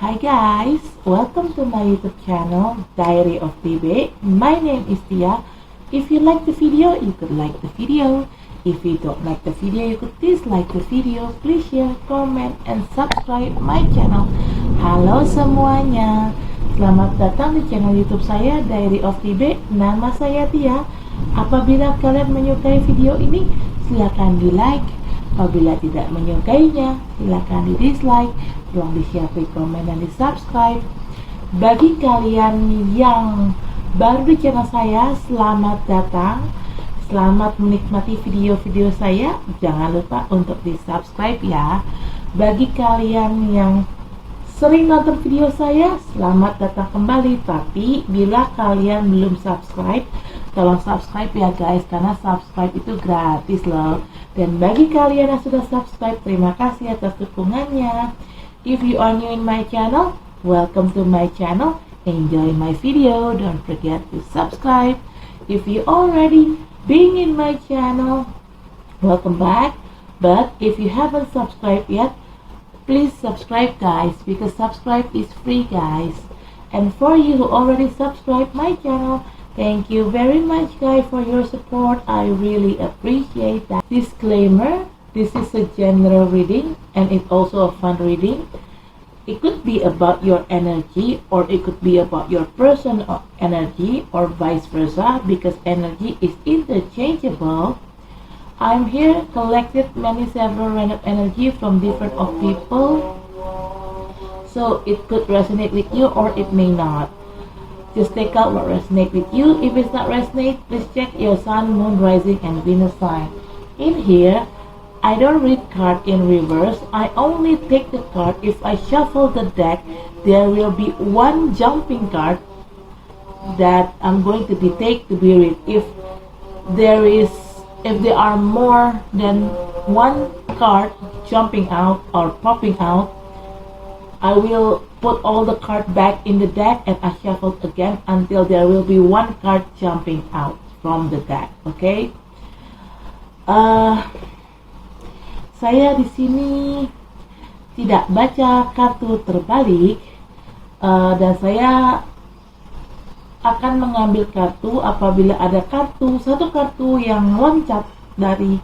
Hi guys, welcome to my YouTube channel Diary of TB. My name is Tia. If you like the video, you could like the video. If you don't like the video, you could dislike the video. Please share, comment, and subscribe my channel. Halo semuanya, selamat datang di channel YouTube saya Diary of TB. Nama saya Tia. Apabila kalian menyukai video ini, silakan di like. Apabila tidak menyukainya, silakan di dislike. Tolong di-share, komen, dan di-subscribe. Bagi kalian yang baru di channel saya, selamat datang. Selamat menikmati video-video saya. Jangan lupa untuk di-subscribe ya. Bagi kalian yang sering nonton video saya, selamat datang kembali. Tapi bila kalian belum subscribe, tolong subscribe ya guys, karena subscribe itu gratis loh. Dan bagi kalian yang sudah subscribe, terima kasih atas dukungannya. If you are new in my channel, welcome to my channel. Enjoy my video. Don't forget to subscribe. If you already been in my channel, welcome back. But if you haven't subscribed yet, please subscribe guys, because subscribe is free guys. And for you who already subscribed my channel, thank you very much guys for your support. I really appreciate that. Disclaimer, this is a general reading and it's also a fun reading. It could be about your energy, or it could be about your personal energy, or vice versa, because energy is interchangeable. I'm here collected several random energy from different of people, so it could resonate with you or it may not. Just take out what resonates with you. If it's not resonate, please check your sun, moon, rising, and Venus sign. In here, I don't read card in reverse. I only take the card. If I shuffle the deck, there will be one jumping card that I'm going to take to be read. If there are more than one card jumping out or popping out, I will put all the cards back in the deck and I shuffle again until there will be one card jumping out from the deck. Okay? Saya di sini tidak baca kartu terbalik, dan saya akan mengambil kartu apabila ada satu kartu yang loncat dari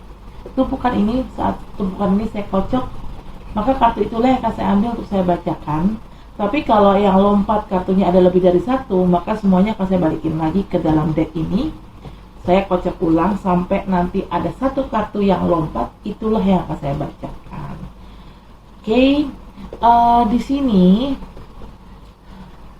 tumpukan ini. Saat tumpukan ini saya kocok, maka kartu itulah yang akan saya ambil untuk saya bacakan. Tapi kalau yang lompat kartunya ada lebih dari satu, maka semuanya akan saya balikin lagi ke dalam deck ini. Saya kocok ulang sampai nanti ada satu kartu yang lompat, itulah yang akan saya bacakan. Oke, di sini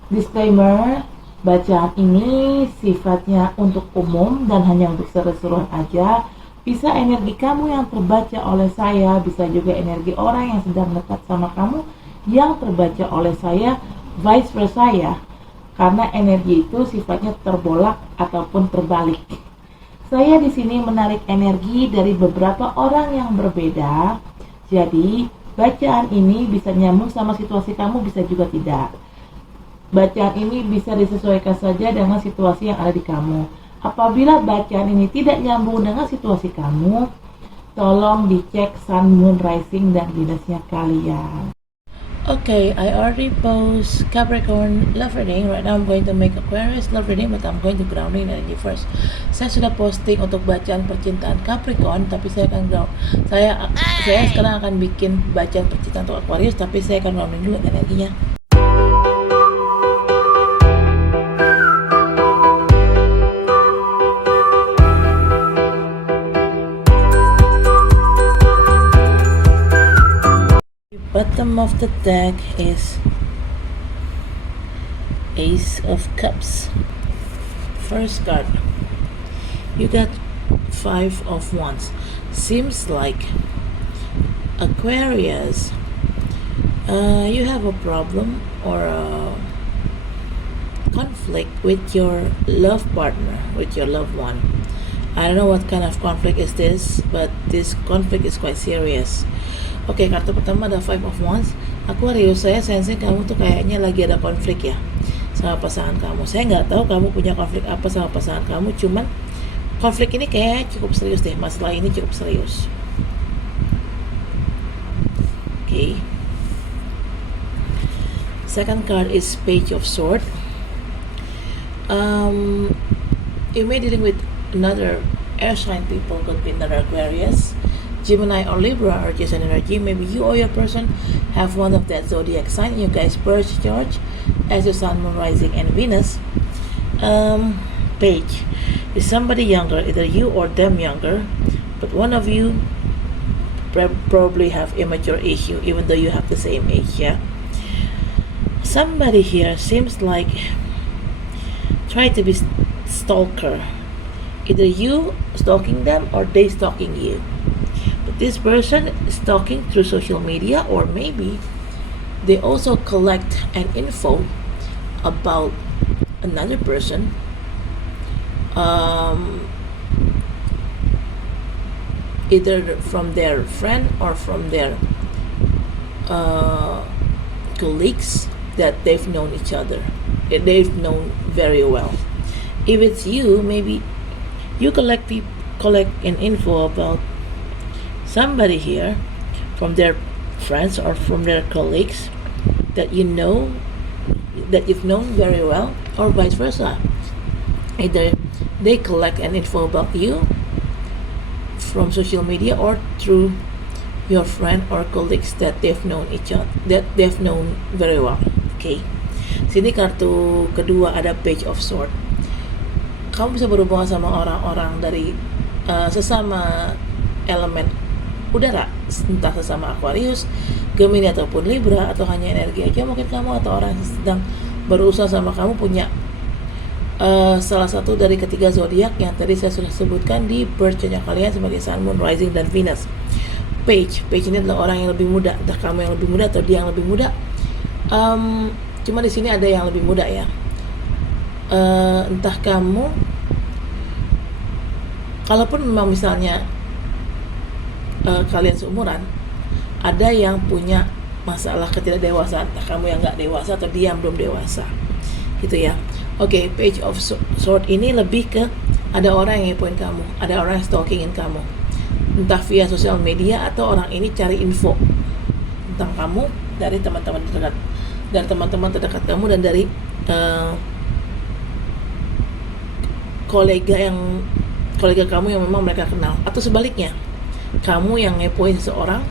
disclaimer, bacaan ini sifatnya untuk umum dan hanya untuk seru-seruan aja. Bisa energi kamu yang terbaca oleh saya, bisa juga energi orang yang sedang dekat sama kamu yang terbaca oleh saya, vice versa ya. Karena energi itu sifatnya terbolak ataupun terbalik. Saya di sini menarik energi dari beberapa orang yang berbeda. Jadi, bacaan ini bisa nyambung sama situasi kamu, bisa juga tidak. Bacaan ini bisa disesuaikan saja dengan situasi yang ada di kamu. Apabila bacaan ini tidak nyambung dengan situasi kamu, tolong dicek sun, moon, rising, dan Venusnya kalian. Okay, I already post Capricorn love reading. Right now I'm going to make Aquarius love reading, but I'm going to grounding energy first. Saya sudah posting untuk bacaan percintaan Capricorn, tapi saya sekarang akan bikin bacaan percintaan untuk Aquarius, tapi saya akan grounding dulu energinya. Bottom of the deck is Ace of Cups. First card, you got 5 of Wands. Seems like Aquarius, you have a problem or a conflict with your love partner, with your loved one. I don't know what kind of conflict is this, but this conflict is quite serious. Oke, kartu pertama ada 5 of Wands. Aquarius, saya sensing kamu tuh kayaknya lagi ada konflik ya sama pasangan kamu. Saya nggak tahu kamu punya konflik apa sama pasangan kamu, cuman konflik ini kayak cukup serius deh. Masalah ini cukup serius. Oke. second card is Page of Swords. You may dealing with another air sign people, could be another Aquarius, Gemini or Libra or just an energy. Maybe you or your person have one of that zodiac sign in your guys' birth chart as your sun, moon, rising, and Venus. Page is somebody younger, either you or them younger, but one of you probably have immature issue, even though you have the same age. Yeah, somebody here seems like try to be stalker, either you stalking them or they stalking you. But this person is stalking through social media, or maybe they also collect an info about another person, either from their friend or from their colleagues that they've known each other, they've known very well. If it's you, maybe you collect an info about somebody here from their friends or from their colleagues that you know, that you've known very well, or vice versa. Either they collect an info about you from social media or through your friend or colleagues that they've known each other, that they've known very well. Okay, sini kartu kedua ada Page of Sword. Kamu bisa berhubungan sama orang-orang dari sesama elemen udara, entah sesama Aquarius, Gemini ataupun Libra, atau hanya energi aja mungkin kamu, atau orang yang sedang berusaha sama kamu punya salah satu dari ketiga zodiak yang tadi saya sudah sebutkan di birth chart kalian sebagai Sun, Moon, Rising, dan Venus. Page ini adalah orang yang lebih muda, entah kamu yang lebih muda atau dia yang lebih muda. Cuma di sini ada yang lebih muda ya. Entah kamu, kalaupun memang misalnya kalian seumuran, ada yang punya masalah ketidakdewasaan, entah kamu yang nggak dewasa atau dia yang belum dewasa, gitu ya. Oke, Page of Sword ini lebih ke ada orang yang ngepoin kamu, ada orang yang stalkingin kamu, entah via sosial media atau orang ini cari info tentang kamu dari teman-teman terdekat, dari teman-teman terdekat kamu, dan dari kolega kamu yang memang mereka kenal, atau sebaliknya kamu yang ngepoin seseorang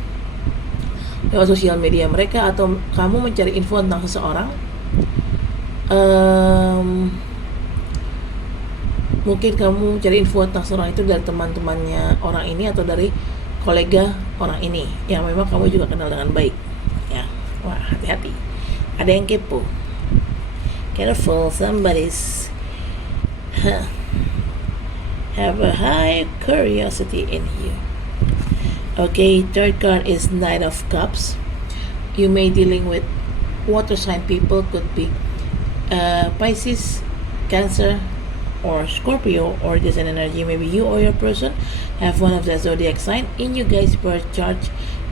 lewat sosial media mereka, atau kamu mencari info tentang seseorang. Mungkin kamu cari info tentang seorang itu dari teman-temannya orang ini atau dari kolega orang ini yang memang kamu juga kenal dengan baik ya. Wah, hati-hati, ada yang kepo, careful, somebody's have a high curiosity in you. Okay, third card is Knight of Cups. You may dealing with water sign people, could be Pisces, Cancer, or Scorpio, or just an energy. Maybe you or your person have one of the zodiac sign in you guys' birth chart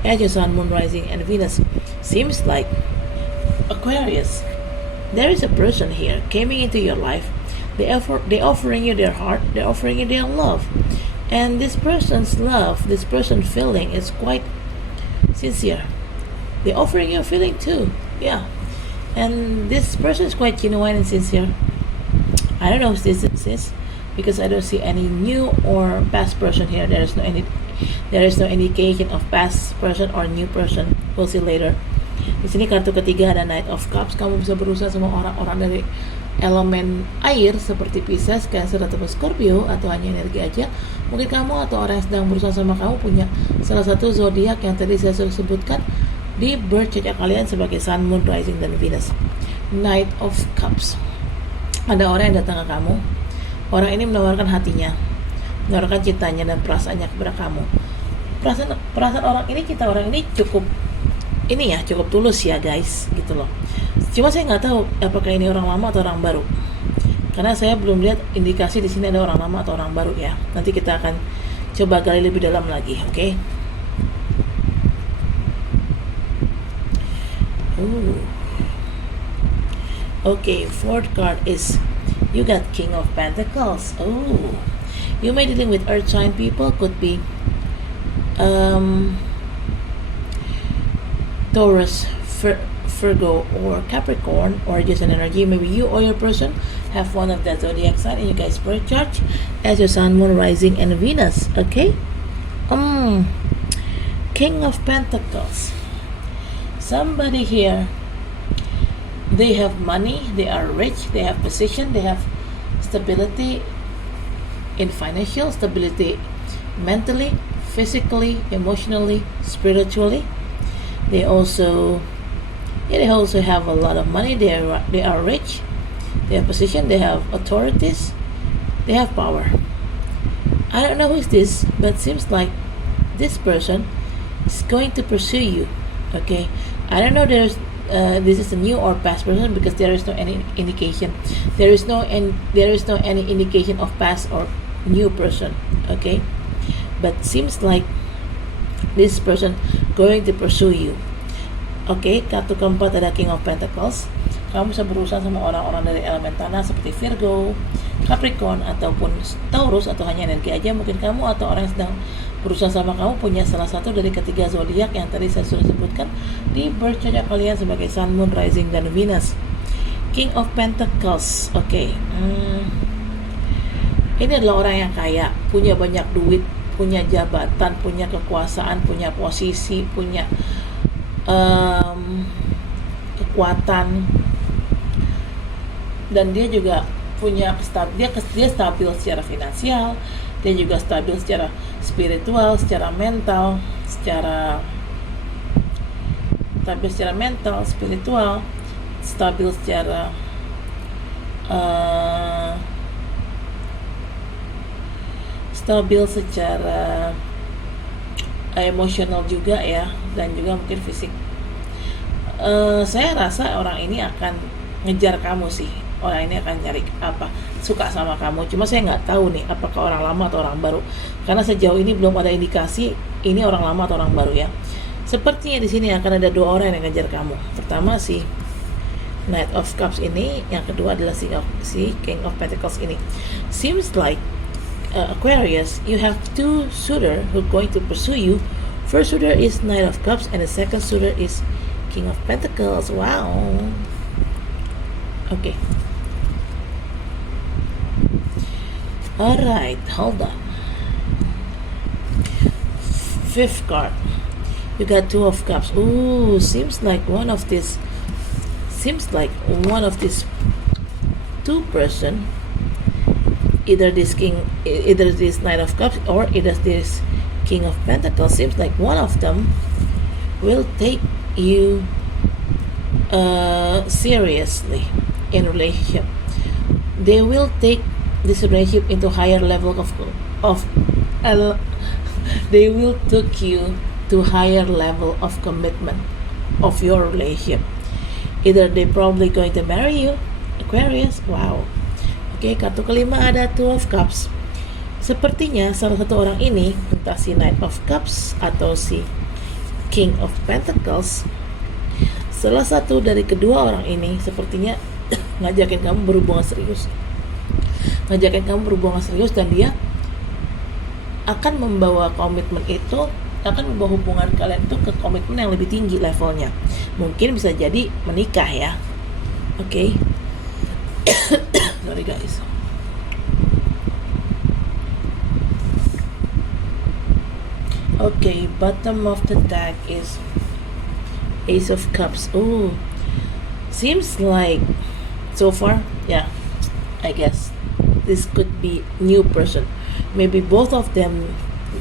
as your Sun, Moon, Rising, and Venus. Seems like Aquarius, there is a person here coming into your life. They offering you their heart, they're offering you their love, and this person's love, this person's feeling is quite sincere. They're offering you a feeling too, yeah. And this person is quite genuine and sincere. I don't know if this is because I don't see any new or past person here. There is no indication of past person or new person. We'll see later. Di sini kartu ketiga ada Knight of Cups. Kamu bisa berusaha sama orang-orang dari elemen air seperti Pisces, Cancer, ataupun Scorpio, atau hanya energi aja. Mungkin kamu atau orang yang sedang berusaha sama kamu punya salah satu zodiak yang tadi saya sudah sebutkan di birth chart kalian sebagai Sun, Moon, Rising, dan Venus. Knight of Cups. Ada orang yang datang ke kamu. Orang ini menawarkan hatinya, menawarkan cintanya dan perasaannya kepada kamu. Perasaan orang ini, cinta orang ini cukup tulus ya guys, gitu loh. Cuma saya nggak tahu apakah ini orang lama atau orang baru, karena saya belum lihat indikasi di sini ada orang lama atau orang baru ya. Nanti kita akan coba gali lebih dalam lagi, oke? Okay, fourth card is you got King of Pentacles. You may dealing with earth sign people, could be Taurus, Virgo or Capricorn, or just an energy. Maybe you or your person have one of that zodiac sign in you guys' birth chart as your Sun, Moon, Rising, and Venus. Okay. King of Pentacles. Somebody here, they have money, they are rich, they have position, they have stability in financial, stability mentally, physically, emotionally, spiritually. They also have a lot of money. They are rich, they have position, they have authorities, they have power. I don't know who is this, but seems like this person is going to pursue you. Okay, I don't know. This is a new or past person, because there is no any indication. There is no any indication of past or new person. Okay, but seems like this person going to pursue you. Okay, kartu keempat ada King of Pentacles. Kamu bisa berusaha sama orang-orang dari elemen tanah seperti Virgo, Capricorn, ataupun Taurus, atau hanya energi aja. Mungkin kamu atau orang yang sedang berusaha sama kamu punya salah satu dari ketiga zodiak yang tadi saya sudah sebutkan di birth chart kalian sebagai Sun, Moon, Rising, dan Venus. King of Pentacles. Oke. Ini adalah orang yang kaya, punya banyak duit, punya jabatan, punya kekuasaan, punya posisi, punya kekuatan, dan dia juga punya dia stabil secara finansial, dia juga stabil secara spiritual, secara mental, spiritual, stabil secara emosional juga ya, dan juga mungkin fisik. Saya rasa orang ini akan ngejar kamu sih. Orang ini akan nyari suka sama kamu. Cuma saya nggak tahu nih apakah orang lama atau orang baru, karena sejauh ini belum ada indikasi ini orang lama atau orang baru ya. Sepertinya di sini akan ada dua orang yang ngejar kamu. Pertama si Knight of Cups ini, yang kedua adalah si King of Pentacles ini. Seems like Aquarius, you have two suitor who going to pursue you. First suitor is Knight of Cups, and the second suitor is King of Pentacles. Wow. Okay. Alright, hold on. Fifth card. You got Two of Cups. Ooh, seems like one of these two person, either this Knight of Cups or either this King of Pentacles, seems like one of them will take you seriously in relationship. They will take this relationship into higher level they will take you to higher level of commitment of your relationship. Either they probably going to marry you, Aquarius. Wow. Oke, kartu kelima ada Two of Cups. Sepertinya salah satu orang ini, entah si Knight of Cups atau si King of Pentacles, salah satu dari kedua orang ini sepertinya ngajakin kamu berhubungan serius. Dan dia akan membawa komitmen itu, akan membawa hubungan kalian itu ke komitmen yang lebih tinggi levelnya. Mungkin bisa jadi menikah ya. Oke. Sorry guys. Okay, bottom of the deck is Ace of Cups. Ooh, seems like so far, yeah, I guess this could be new person. Maybe both of them,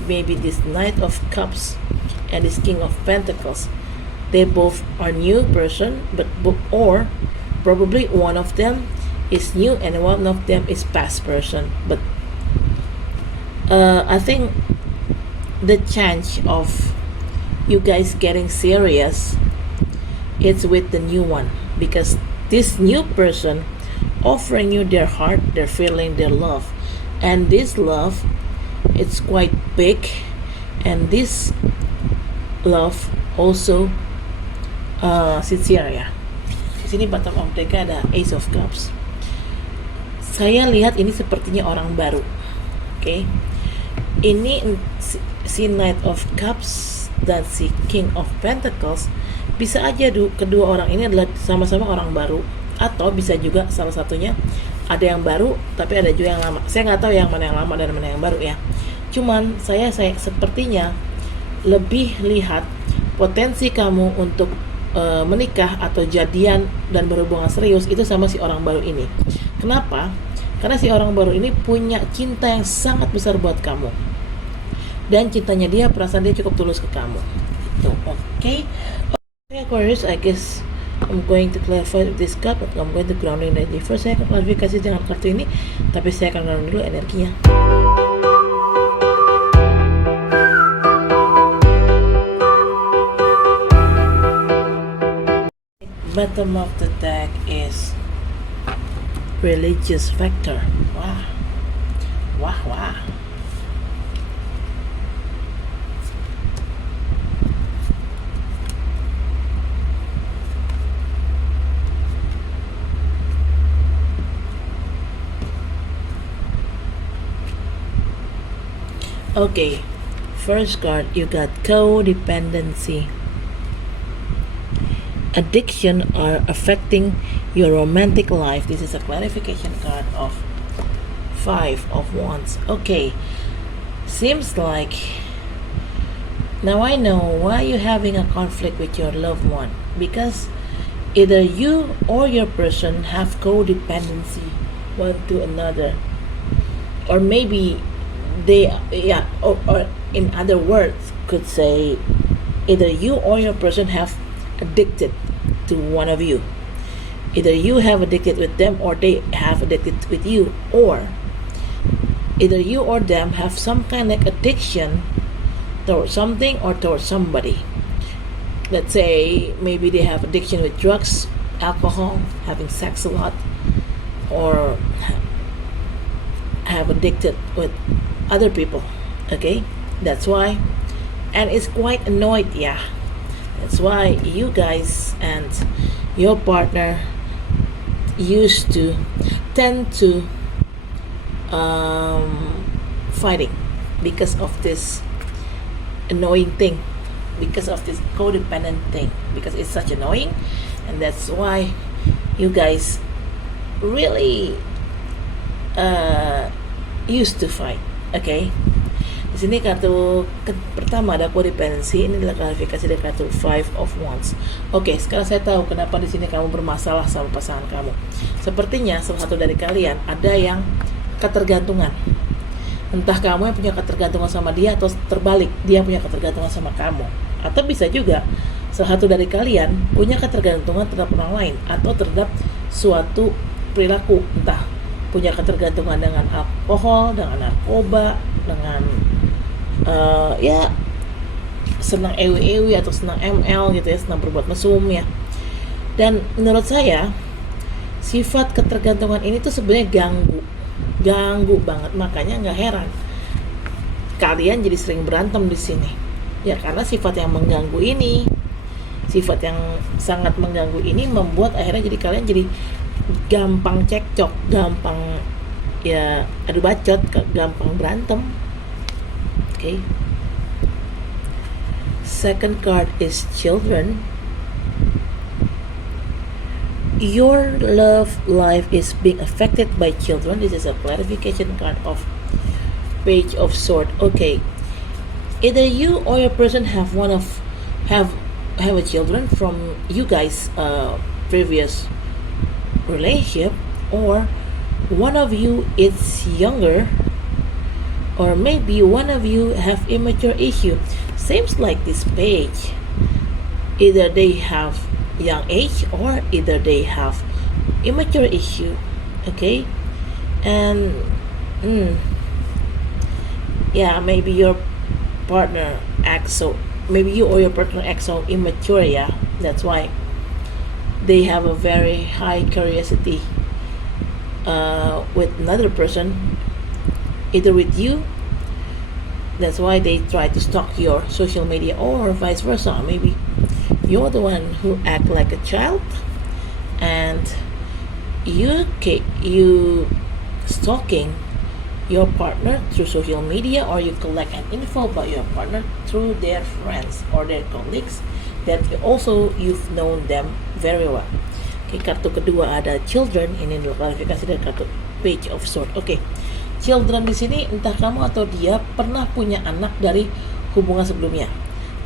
maybe this Knight of Cups and this King of Pentacles, they both are new person, or probably one of them is new and one of them is past person. But I think the chance of you guys getting serious, it's with the new one, because this new person offering you their heart, their feeling, their love, and this love, it's quite big, and this love also sincere ya. Di sini bottom of deck ada Ace of Cups. Saya lihat ini sepertinya orang baru. Oke. Ini si Knight of Cups dan si King of Pentacles Bisa aja kedua orang ini adalah sama-sama orang baru, atau bisa juga salah satunya ada yang baru tapi ada juga yang lama. Saya nggak tahu yang mana yang lama dan mana yang baru ya. Cuman saya sepertinya lebih lihat potensi kamu untuk menikah atau jadian dan berhubungan serius itu sama si orang baru ini. Kenapa? Karena si orang baru ini punya cinta yang sangat besar buat kamu, dan cintanya dia, perasaan dia cukup tulus ke kamu. Itu oke. Aquarius, I guess I'm going to clarify this card, but I'm going to grounding energy. First saya akan klarifikasi dengan kartu ini, tapi saya akan grounding dulu energinya. Bottom of the deck is religious factor. Wah, wah, wah. Okay, first card you got codependency. Addiction are affecting your romantic life. This is a clarification card of 5 of Wands. Okay, seems like now I know why you're having a conflict with your loved one, because either you or your person have codependency one to another, or maybe they or in other words could say either you or your person have addicted to one of you. Either you have addicted with them or they have addicted with you, or either you or them have some kind of addiction towards something or towards somebody. Let's say maybe they have addiction with drugs, alcohol, having sex a lot, or have addicted with other people. Okay, that's why, and it's quite annoyed, yeah. That's why you guys and your partner used to tend to fighting because of this annoying thing, because of this codependent thing, because it's such annoying, and that's why you guys really used to fight. Okay. Di sini kartu pertama ada codependency, ini adalah klarifikasi dari kartu 5 of Wands. Oke, sekarang saya tahu kenapa di sini kamu bermasalah sama pasangan kamu. Sepertinya salah satu dari kalian ada yang ketergantungan. Entah kamu yang punya ketergantungan sama dia, atau terbalik, dia punya ketergantungan sama kamu. Atau bisa juga salah satu dari kalian punya ketergantungan terhadap orang lain, atau terhadap suatu perilaku, entah punya ketergantungan dengan alkohol, dengan narkoba, dengan ya senang ewi-ewi atau senang ML gitu ya, senang berbuat mesum ya. Dan menurut saya sifat ketergantungan ini tuh sebenarnya ganggu banget, makanya nggak heran kalian jadi sering berantem di sini ya, karena sifat yang mengganggu ini, sifat yang sangat mengganggu ini membuat akhirnya jadi kalian jadi gampang cekcok, gampang ya adu bacot, gampang berantem. Okay. Second card is children. Your love life is being affected by children. This is a clarification card of Page of Swords. Okay. Either you or your person have a children from you guys previous relationship, or one of you is younger, or maybe one of you have immature issue. Seems like this page, either they have young age or either they have immature issue. Okay, and yeah, maybe your partner acts so, maybe you or your partner acts so immature, yeah. That's why they have a very high curiosity with another person, either with you. That's why they try to stalk your social media, or vice versa. Maybe you're the one who act like a child, and you stalking your partner through social media, or you collect an info about your partner through their friends or their colleagues. that also you've known them very well. Oke, kartu kedua ada children, ini adalah klarifikasi dari kartu page of sword. Oke, children di sini entah kamu atau dia pernah punya anak dari hubungan sebelumnya,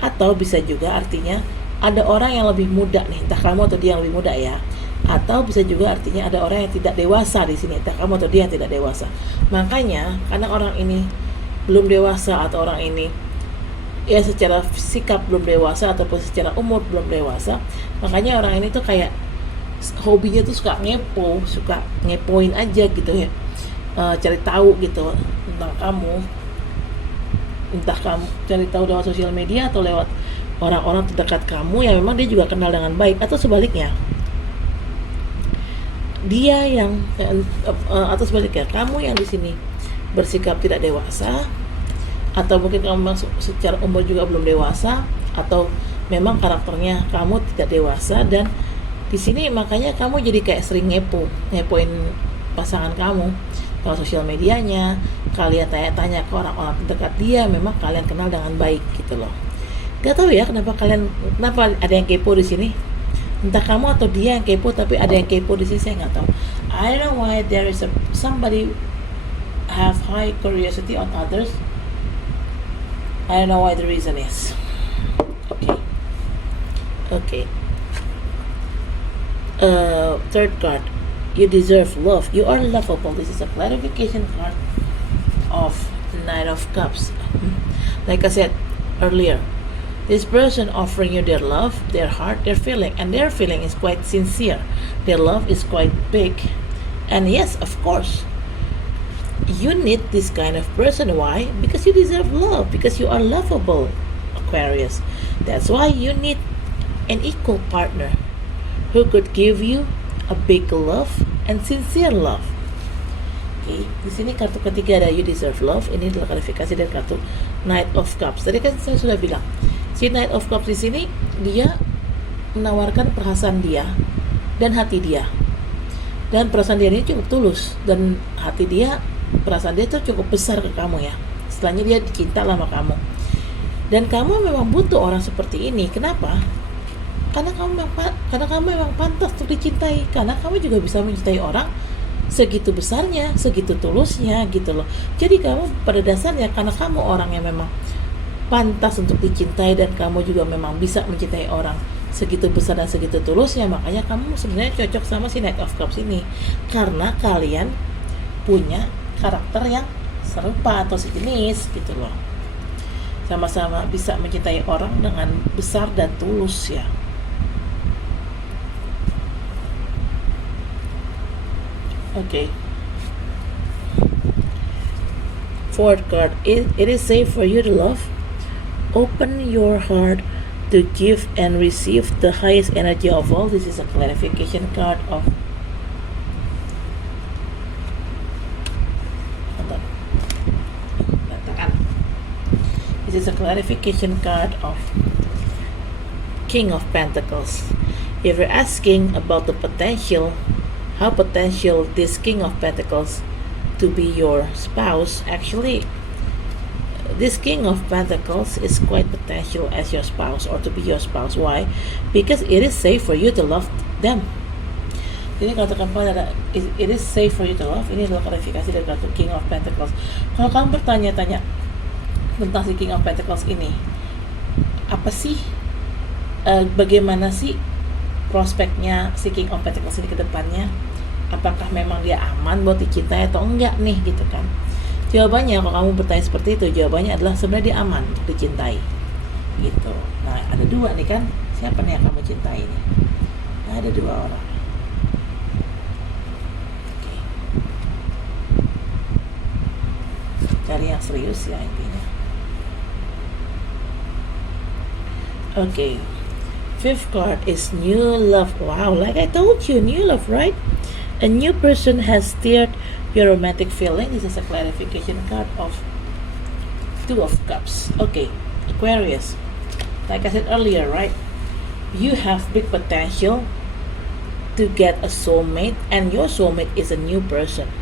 atau bisa juga artinya ada orang yang lebih muda nih, entah kamu atau dia yang lebih muda ya, atau bisa juga artinya ada orang yang tidak dewasa di sini, entah kamu atau dia yang tidak dewasa. Makanya karena orang ini belum dewasa atau orang ini ya secara sikap belum dewasa ataupun secara umur belum dewasa, makanya orang ini tuh kayak hobinya tuh suka ngepo, suka ngepoin aja gitu ya, cari tahu gitu tentang kamu, entah kamu cari tahu lewat sosial media atau lewat orang-orang terdekat kamu yang memang dia juga kenal dengan baik, atau sebaliknya dia yang atau sebaliknya kamu yang di sini bersikap tidak dewasa, atau mungkin kamu masuk secara umur juga belum dewasa, atau memang karakternya kamu tidak dewasa, dan di sini makanya kamu jadi kayak sering ngepoin pasangan kamu lewat sosial medianya, kalian tanya-tanya ke orang-orang terdekat dia, memang kalian kenal dengan baik gitu loh. Gak tahu ya kenapa ada yang kepo di sini, entah kamu atau dia yang kepo, tapi ada yang kepo di sini, saya nggak tahu. I don't know why there is somebody have high curiosity on others. I don't know why the reason is. Okay. Third card, you deserve love. You are lovable. This is a clarification card of Knight of Cups. Like I said earlier, this person offering you their love, their heart, their feeling, and their feeling is quite sincere. Their love is quite big. And yes, of course, you need this kind of person. Why? Because you deserve love, because you are lovable, Aquarius. That's why you need an equal partner who could give you a big love and sincere love. Oke, di sini kartu ketiga ada you deserve love. Ini adalah klarifikasi dari kartu Knight of Cups. Tadi kan saya sudah bilang, si Knight of Cups di sini dia menawarkan perasaan dia dan hati dia. Dan perasaan dia ini cukup tulus, dan hati dia, perasaan dia itu cukup besar ke kamu ya. Setelahnya dia cinta sama kamu. Dan kamu memang butuh orang seperti ini. Kenapa? Karena kamu memang pantas untuk dicintai. Karena kamu juga bisa mencintai orang segitu besarnya, segitu tulusnya gitu loh. Jadi kamu pada dasarnya karena kamu orang yang memang pantas untuk dicintai, dan kamu juga memang bisa mencintai orang segitu besar dan segitu tulusnya, makanya kamu sebenarnya cocok sama si Knight of Cups ini, karena kalian punya karakter yang serupa atau sejenis gitu loh. Sama-sama bisa mencintai orang dengan besar dan tulus ya. Okay. Fourth card, it is safe for you to love. Open your heart to give and receive the highest energy of all. This is a clarification card of This is a clarification card of King of Pentacles. If you're asking about the potential, how potential this King of Pentacles to be your spouse, actually this King of Pentacles is quite potential as your spouse or to be your spouse. Why? Because it is safe for you to love them. Jadi katakan pada it is safe for you to love. Ini adalah klarifikasi dari kartu King of Pentacles. Kalau kamu bertanya-tanya tentang si King of Pentacles ini, apa sih, bagaimana sih prospeknya si King of Pentacles ini ke depannya? Apakah memang dia aman buat dicintai atau enggak nih gitu kan? Jawabannya, kalau kamu bertanya seperti itu, jawabannya adalah sebenarnya dia aman untuk dicintai gitu. Nah, ada dua nih kan, siapa nih yang kamu cintai nih? Nah, ada dua orang. Oke. Cari yang serius ya intinya. Okay. Fifth card is new love. Wow, like I told you, new love, right? A new person has stirred your romantic feeling. This is a clarification card of Two of Cups. Okay, Aquarius. Like I said earlier, right? You have big potential to get a soulmate, and your soulmate is a new person.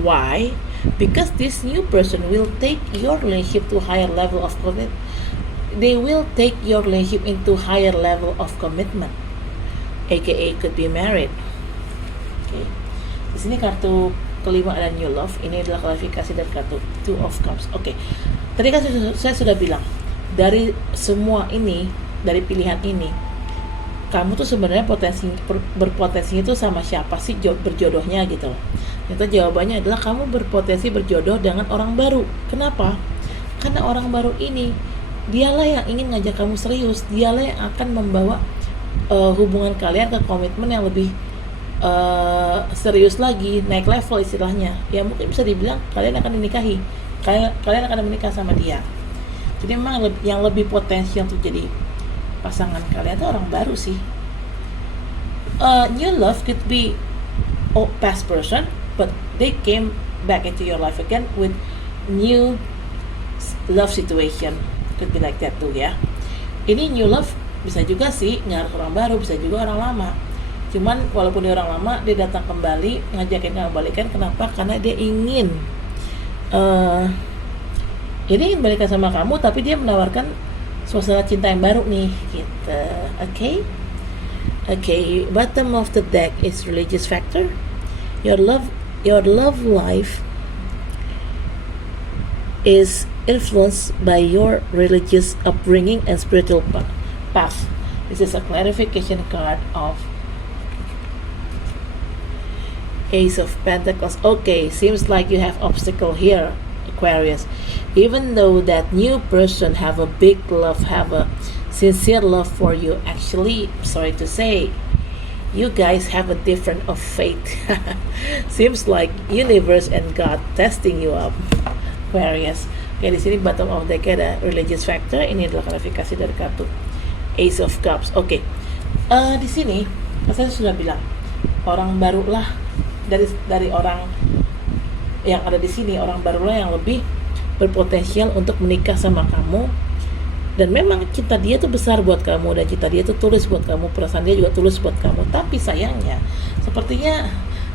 Why? Because this new person will take your relationship to a higher level of commitment. they will take your relationship into higher level of commitment, aka could be married. Oke. Di sini kartu kelima ada new love. Ini adalah klarifikasi dari kartu two of cups. Oke. Tadi kan saya sudah bilang, dari semua ini, dari pilihan ini, kamu tuh sebenarnya berpotensi itu sama siapa sih berjodohnya gitu. Ternyata jawabannya adalah kamu berpotensi berjodoh dengan orang baru. Kenapa? Karena orang baru ini dialah yang ingin ngajak kamu serius, dialah yang akan membawa hubungan kalian ke komitmen yang lebih serius lagi, naik level istilahnya. Ya mungkin bisa dibilang kalian akan dinikahi, kalian akan menikah sama dia. Jadi memang yang lebih potensial untuk jadi pasangan kalian itu orang baru sih. New love could be past person, but they came back into your life again with new love situation. Could be like that too ya. Ini new love bisa juga sih nggak harus orang baru, bisa juga orang lama. Cuman walaupun dia orang lama, dia datang kembali ngajakin kamu balikan. Kenapa? Karena dia ingin ingin balikan sama kamu, tapi dia menawarkan suasana cinta yang baru nih gitu. Okay, bottom of the deck is religious factor. Your love life is influenced by your religious upbringing and spiritual path. This is a clarification card of Ace of Pentacles. Okay, seems like you have obstacle here, Aquarius. Even though that new person have a big love, have a sincere love for you, actually, sorry to say, you guys have a different of fate. Seems like universe and God testing you up, Aquarius. Oke, di sini bottom of deck ada religious factor. Ini adalah klarifikasi dari kartu Ace of Cups. Oke, di sini saya sudah bilang orang barulah dari orang yang ada di sini, orang barulah yang lebih berpotensial untuk menikah sama kamu. Dan memang cinta dia tuh besar buat kamu, dan cinta dia tuh tulus buat kamu, perasaan dia juga tulus buat kamu. Tapi sayangnya, sepertinya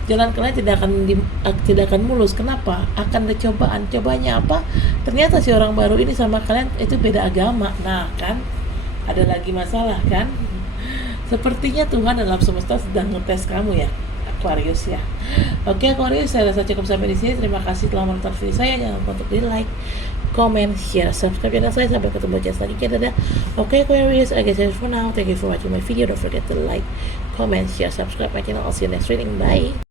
jalan kalian tidak akan mulus. Kenapa? Akan ada cobaan. Cobaannya apa? Ternyata si orang baru ini sama kalian itu beda agama. Nah kan, ada lagi masalah kan? Sepertinya Tuhan dalam semesta sedang ngetes kamu ya, Aquarius ya. Oke Aquarius, saya rasa cukup sampai di sini. Terima kasih telah menonton video saya. Jangan lupa untuk di like, comment, share, subscribe channel saya. Sampai ketemu channel selanjutnya. Dadah. Oke Aquarius, I guess that's for now. Thank you for watching my video. Don't forget to like, comment, share, subscribe my channel. I'll see you next reading. Bye.